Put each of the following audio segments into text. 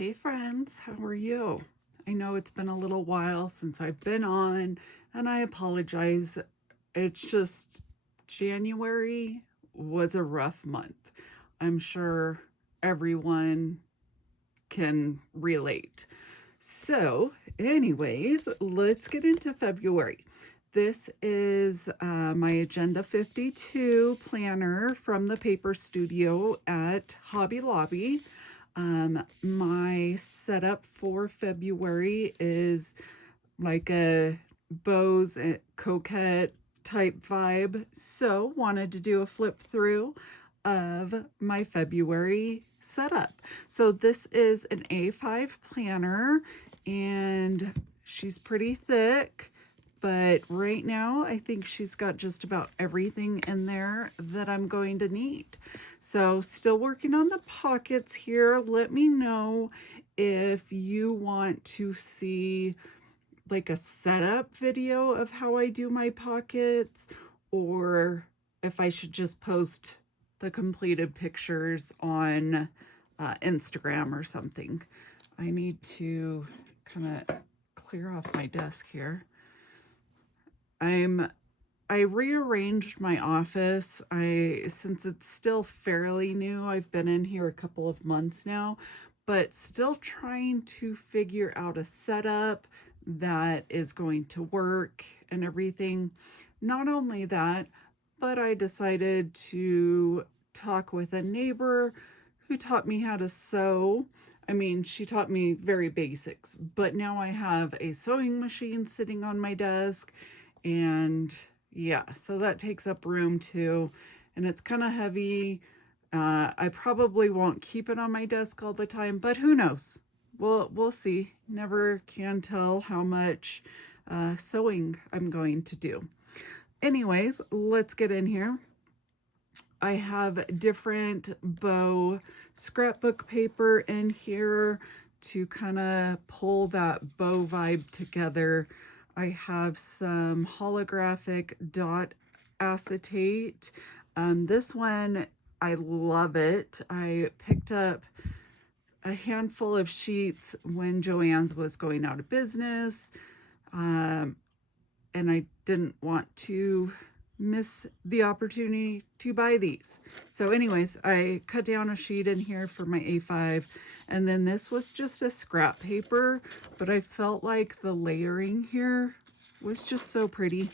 Hey friends, how are you? I know it's been a little while since I've been on, and I apologize. It's just January was a rough month. I'm sure everyone can relate. So, anyways, let's get into February. This is my Agenda 52 planner from the paper studio at Hobby Lobby. My setup for February is like a Bose Coquette type vibe. So, wanted to do a flip through of my February setup. So, this is an A5 planner and she's pretty thick. But right now, I think she's got just about everything in there that I'm going to need. So, still working on the pockets here. Let me know if you want to see like a setup video of how I do my pockets, or if I should just post the completed pictures on Instagram or something. I need to kind of clear off my desk here. I rearranged my office. Since it's still fairly new, I've been in here a couple of months now, but still trying to figure out a setup that is going to work and everything. Not only that, but I decided to talk with a neighbor who taught me how to sew. I mean, she taught me very basics, but now I have a sewing machine sitting on my desk, and yeah, so that takes up room too, and it's kind of heavy. I probably won't keep it on my desk all the time, but who knows? We'll see. Never can tell how much sewing I'm going to do. Anyways, let's get in here. I have different bow scrapbook paper in here to kind of pull that bow vibe together. I have some holographic dot acetate. This one, I love it. I picked up a handful of sheets when Joann's was going out of business, and I didn't want to miss the opportunity to buy these. So anyways, I cut down a sheet in here for my A5, and then this was just a scrap paper, but I felt like the layering here was just so pretty.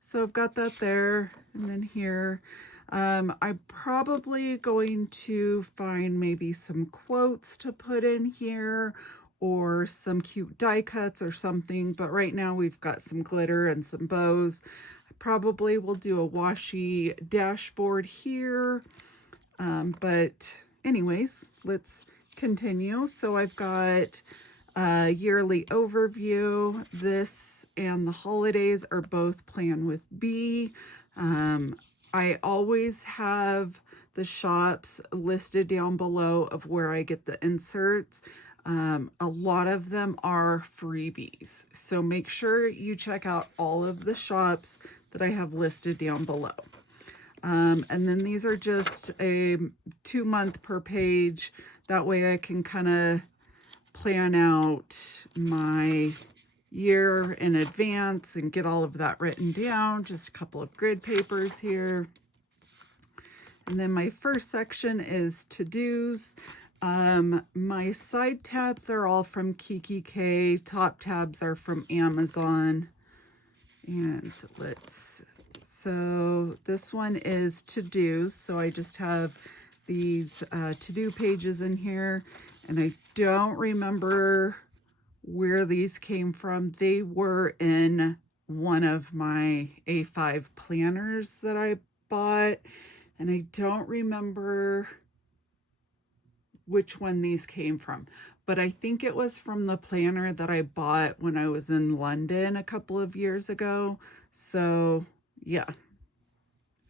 So I've got that there, and then here. I'm probably going to find maybe some quotes to put in here or some cute die cuts or something, but right now we've got some glitter and some bows. I probably will do a washi dashboard here, but anyways, let's continue. So I've got a yearly overview. This and the holidays are both Plan with B. I always have the shops listed down below of where I get the inserts. A lot of them are freebies, so make sure you check out all of the shops that I have listed down below. And then these are just a 2-month per page. That way I can kind of plan out my year in advance and get all of that written down. Just a couple of grid papers here. And then my first section is to-dos. My side tabs are all from Kiki K. Top tabs are from Amazon. And so this one is to-do. So I just have these to-do pages in here. And I don't remember where these came from. They were in one of my A5 planners that I bought, and I don't remember which one these came from, but I think it was from the planner that I bought when I was in London a couple of years ago. So yeah,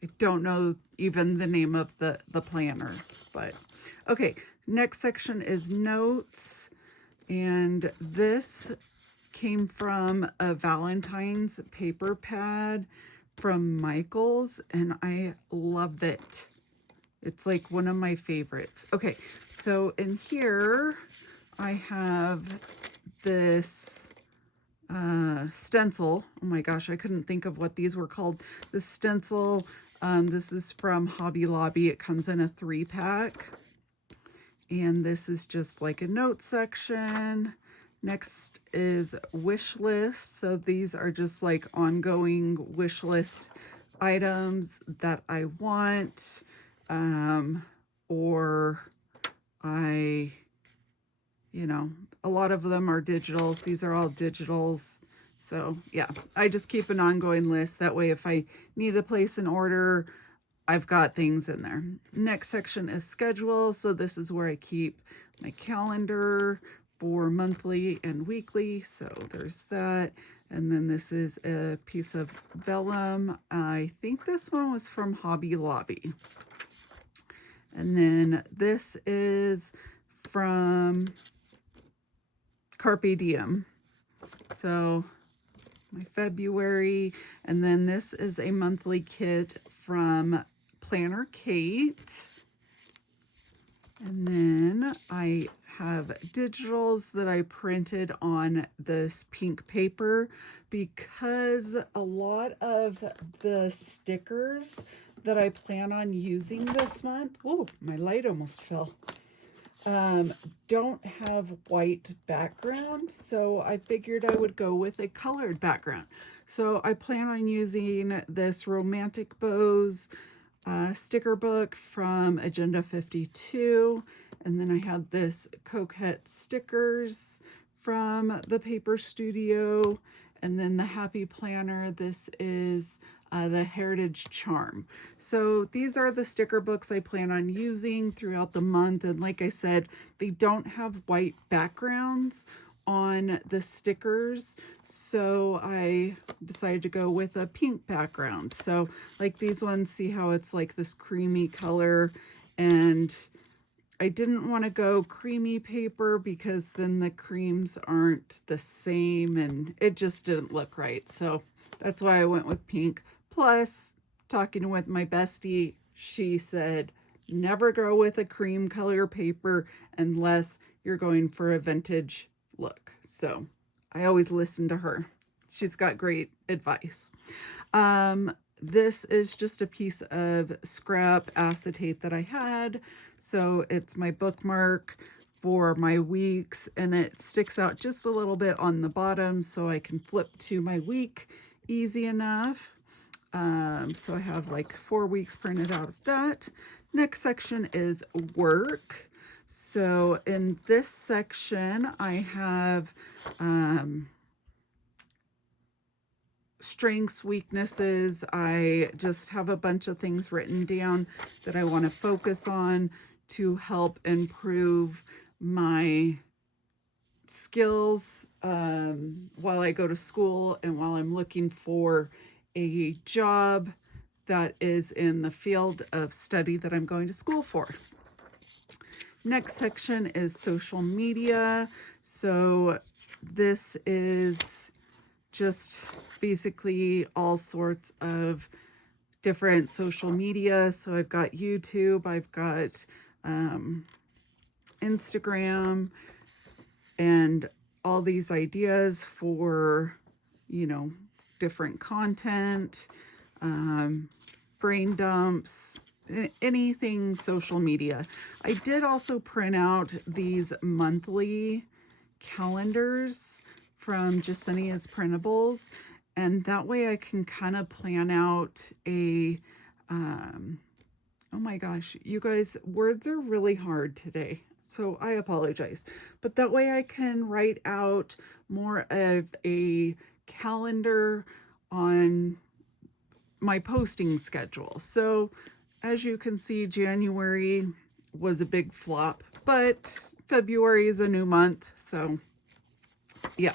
I don't know even the name of the planner, but okay. Next section is notes. And this came from a Valentine's paper pad from Michaels, and I love it. It's like one of my favorites. Okay, so in here, I have this stencil. Oh my gosh, I couldn't think of what these were called. The stencil, this is from Hobby Lobby. It comes in a 3-pack. And this is just like a note section. Next is wish list. So these are just like ongoing wish list items that I want, or I, a lot of them are digitals. These are all digitals. So yeah, I just keep an ongoing list. That way if I need to place an order, I've got things in there. Next section is schedule. So this is where I keep my calendar for monthly and weekly. So there's that. And then this is a piece of vellum. I think this one was from Hobby Lobby. And then this is from Carpe Diem. So my February. And then this is a monthly kit from Planner Kate. And then I have digitals that I printed on this pink paper, because a lot of the stickers that I plan on using this month, oh, my light almost fell, don't have white background, so I figured I would go with a colored background. So I plan on using this Romantic Bows sticker book from Agenda 52, and then I have this Coquette stickers from the Paper Studio, and then the Happy Planner. This is the Heritage Charm. So these are the sticker books I plan on using throughout the month, and like I said, they don't have white backgrounds on the stickers, so I decided to go with a pink background. So like these ones, see how it's like this creamy color, and I didn't want to go creamy paper because then the creams aren't the same and it just didn't look right. So that's why I went with pink. Plus, talking with my bestie, she said never go with a cream color paper unless you're going for a vintage look. So I always listen to her. She's got great advice. This is just a piece of scrap acetate that I had. So it's my bookmark for my weeks, and it sticks out just a little bit on the bottom so I can flip to my week easy enough. So I have like 4 weeks printed out of that. Next section is work. So in this section, I have strengths, weaknesses. I just have a bunch of things written down that I want to focus on to help improve my skills while I go to school and while I'm looking for a job that is in the field of study that I'm going to school for. Next section is social media. So this is just basically all sorts of different social media. So I've got YouTube, I've got Instagram, and all these ideas for, different content, brain dumps, anything social media. I did also print out these monthly calendars from Jasenia's Printables, and that way I can kind of plan out a, oh my gosh, you guys, words are really hard today, so I apologize. But that way I can write out more of a calendar on my posting schedule. So as you can see, January was a big flop, but February is a new month, so yeah.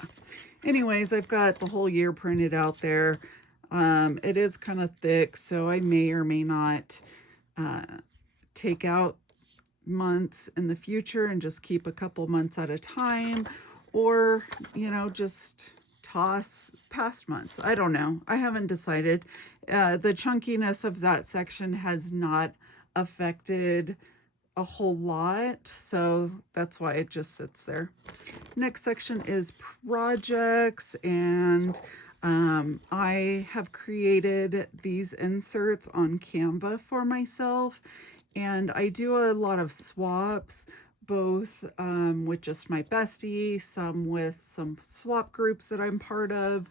Anyways, I've got the whole year printed out there. It is kind of thick, so I may or may not take out months in the future and just keep a couple months at a time, or, just toss past months. I don't know. I haven't decided. The chunkiness of that section has not affected a whole lot, so that's why it just sits there. Next section is projects, and I have created these inserts on Canva for myself, and I do a lot of swaps, both with just my bestie, some with some swap groups that I'm part of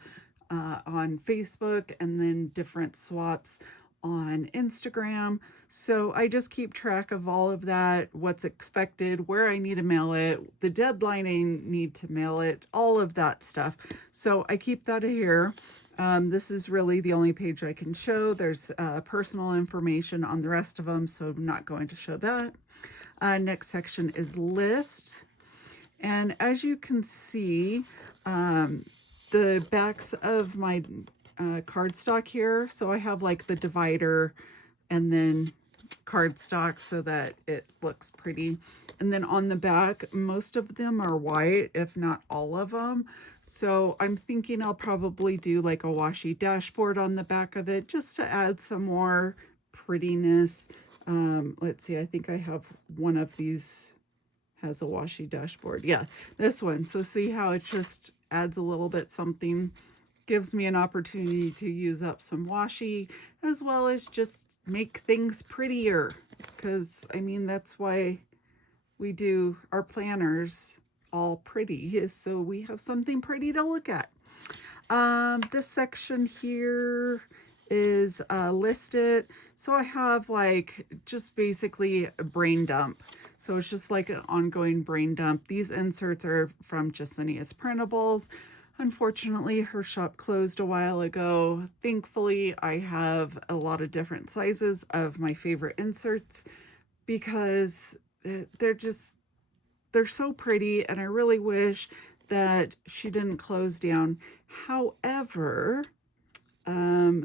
on Facebook, and then different swaps on Instagram. So I just keep track of all of that, what's expected, where I need to mail it, the deadline I need to mail it, all of that stuff. So I keep that here. This is really the only page I can show. There's personal information on the rest of them, so I'm not going to show that. Next section is list. And as you can see, the backs of my cardstock here, so I have like the divider and then cardstock so that it looks pretty. And then on the back, most of them are white, if not all of them. So I'm thinking I'll probably do like a washi dashboard on the back of it just to add some more prettiness. Let's see, I think I have one of these has a washi dashboard. Yeah, this one. So see how it just adds a little bit something, gives me an opportunity to use up some washi as well as just make things prettier, because I mean that's why we do our planners all pretty, is so we have something pretty to look at. This section here is listed. So I have like just basically a brain dump. So it's just like an ongoing brain dump. These inserts are from Jasenia's Printables. Unfortunately, her shop closed a while ago. Thankfully, I have a lot of different sizes of my favorite inserts because they're so pretty, and I really wish that she didn't close down. However,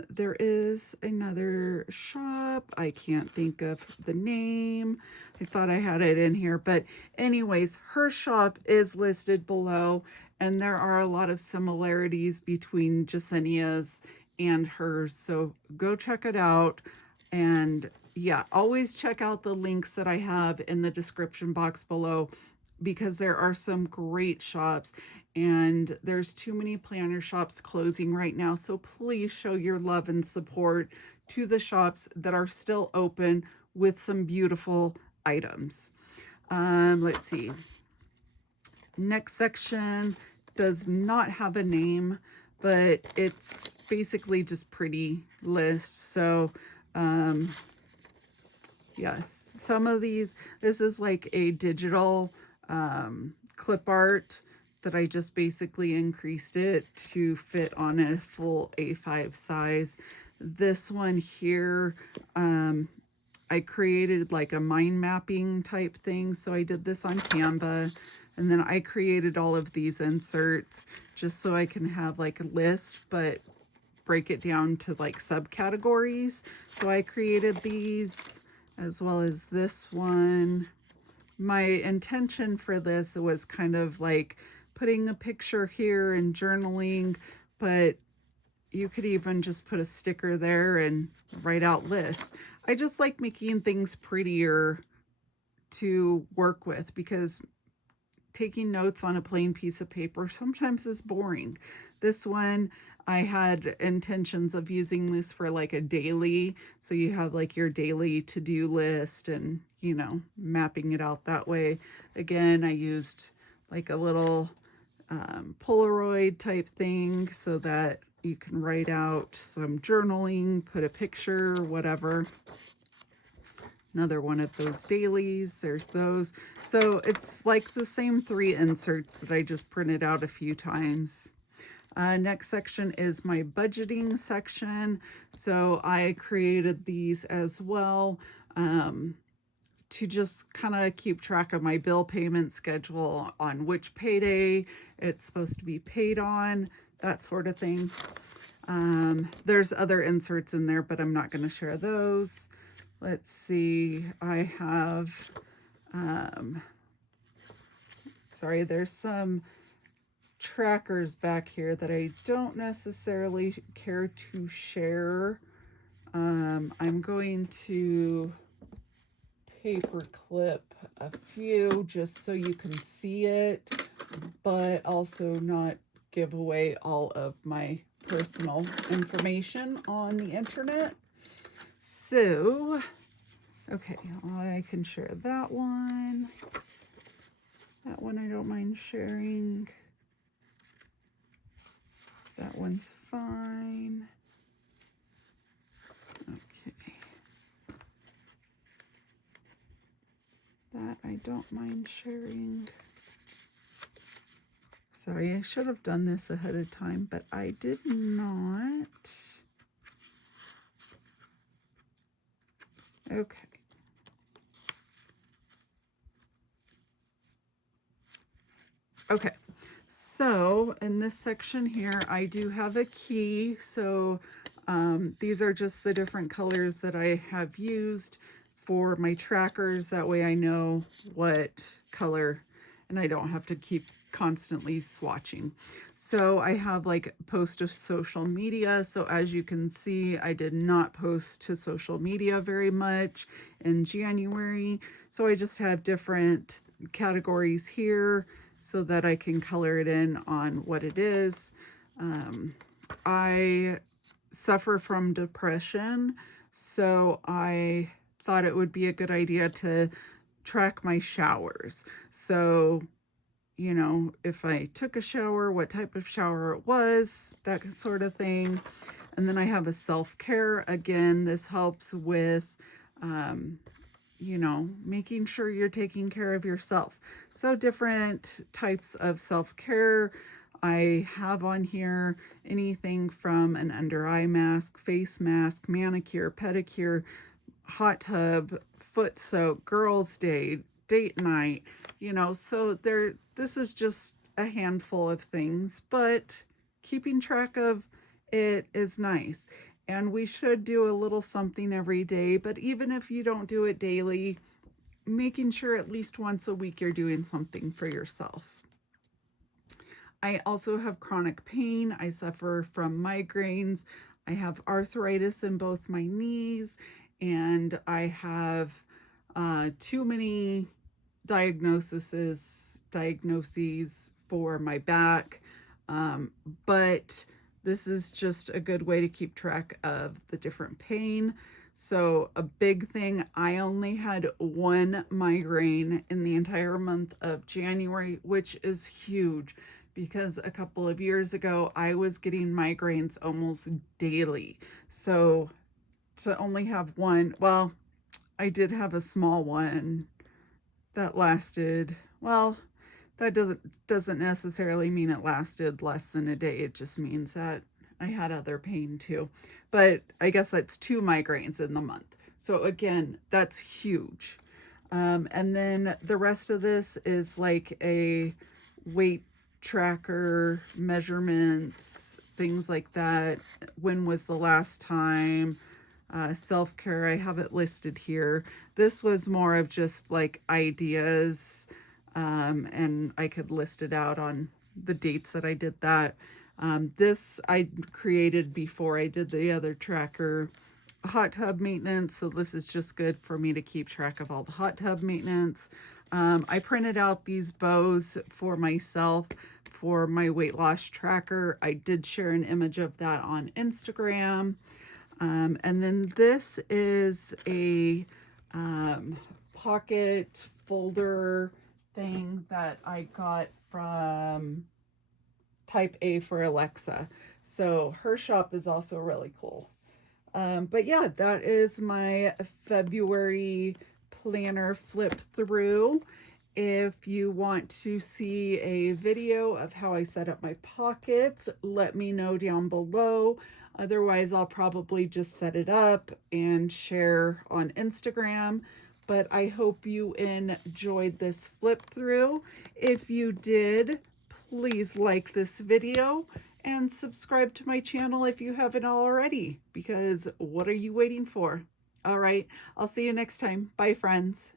there is another shop. I can't think of the name. I thought I had it in here, but anyways, her shop is listed below, and there are a lot of similarities between Jasenia's and hers. So go check it out. And yeah, always check out the links that I have in the description box below, because there are some great shops, and there's too many planner shops closing right now. So please show your love and support to the shops that are still open with some beautiful items. Let's see. Next section does not have a name, but it's basically just pretty lists. So yes, some of these, this is like a digital clip art that I just basically increased it to fit on a full A5 size. This one here, I created like a mind mapping type thing. So I did this on Canva, and then I created all of these inserts just so I can have like a list, but break it down to like subcategories. So I created these as well as this one. My intention for this was kind of like putting a picture here and journaling, but you could even just put a sticker there and write out list. I just like making things prettier to work with, because taking notes on a plain piece of paper sometimes is boring. This one, I had intentions of using this for like a daily. So you have like your daily to-do list and, you know, mapping it out that way. Again, I used like a little Polaroid type thing so that you can write out some journaling, put a picture, whatever. Another one of those dailies, there's those. So it's like the same 3 inserts that I just printed out a few times. Next section is my budgeting section. So I created these as well to just kind of keep track of my bill payment schedule, on which payday it's supposed to be paid on, that sort of thing. There's other inserts in there, but I'm not going to share those. Let's see, I have, sorry, there's some trackers back here that I don't necessarily care to share. I'm going to paper clip a few just so you can see it, but also not give away all of my personal information on the internet. So, okay, I can share that one. That one I don't mind sharing. That one's fine. Okay. That I don't mind sharing. Sorry, I should have done this ahead of time, but I did not. Okay. Okay, so in this section here, I do have a key. So these are just the different colors that I have used for my trackers. That way I know what color and I don't have to keep constantly swatching. So I have like post to social media. So as you can see, I did not post to social media very much in January. So I just have different categories here so that I can color it in on what it is. I suffer from depression, so I thought it would be a good idea to track my showers. So, you know, if I took a shower, what type of shower it was, that sort of thing. And then I have a self-care. Again, this helps with you know, making sure you're taking care of yourself. So different types of self-care. I have on here anything from an under eye mask, face mask, manicure, pedicure, hot tub, foot soak, girls' day, date night, you know, so this is just a handful of things, but keeping track of it is nice. And we should do a little something every day, but even if you don't do it daily, making sure at least once a week you're doing something for yourself. I also have chronic pain. I suffer from migraines. I have arthritis in both my knees, and I have too many diagnoses for my back. But this is just a good way to keep track of the different pain. So a big thing, I only had one migraine in the entire month of January, which is huge because a couple of years ago, I was getting migraines almost daily. So to only have one, well, I did have a small one that lasted, well, that doesn't necessarily mean it lasted less than a day. It just means that I had other pain too. But I guess that's 2 migraines in the month. So again, that's huge. And then the rest of this is like a weight tracker, measurements, things like that. When was the last time? Self-care, I have it listed here. This was more of just like ideas, and I could list it out on the dates that I did that. This I created before I did the other tracker, hot tub maintenance. So this is just good for me to keep track of all the hot tub maintenance. I printed out these bows for myself for my weight loss tracker. I did share an image of that on Instagram. And then this is a pocket folder thing that I got from Type A for Alexa. So her shop is also really cool. But yeah, that is my February planner flip through. If you want to see a video of how I set up my pockets, let me know down below. Otherwise, I'll probably just set it up and share on Instagram. But I hope you enjoyed this flip through. If you did, please like this video and subscribe to my channel if you haven't already, because what are you waiting for? All right, I'll see you next time. Bye, friends.